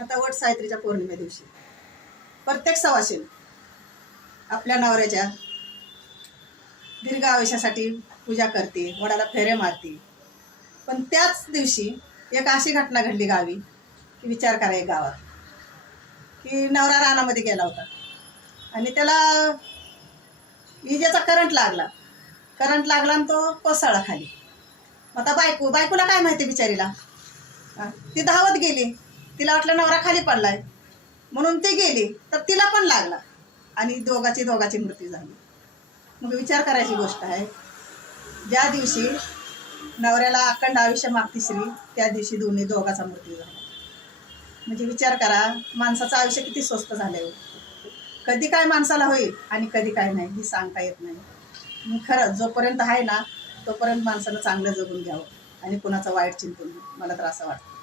आता वट सावित्रीच्या पौर्णिमे दिवशी प्रत्येक सवाशीण आपल्या नवऱ्याच्या दीर्घ आयुष्यासाठी पूजा करते, वडाला फेरे मारते. पण त्याच दिवशी एक अशी घटना घडली गावी की विचार करा. एक गावात की नवरा रानामध्ये गेला होता आणि त्याला विजेचा करंट लागला आणि तो कोसळला खाली. आता बायकोला काय माहिती बिचारीला, ती धावत गेली. तिला वाटलं नवरा खाली पडलाय म्हणून ती गेली, तर तिला पण लागला आणि दोघाची मृत्यू झाली. मग विचार करायची गोष्ट आहे, ज्या दिवशी नवऱ्याला अखंड आयुष्य मागती श्री त्या दिवशी दोघाचा मृत्यू झाला. म्हणजे विचार करा, माणसाचं आयुष्य किती स्वस्त झालंय. कधी काय माणसाला होईल आणि कधी काय नाही हे सांगता येत नाही. मग खरं जोपर्यंत आहे ना तोपर्यंत माणसानं चांगलं जगून घ्यावं आणि कुणाचं वाईट चिंतून, मला तर असं वाटतं.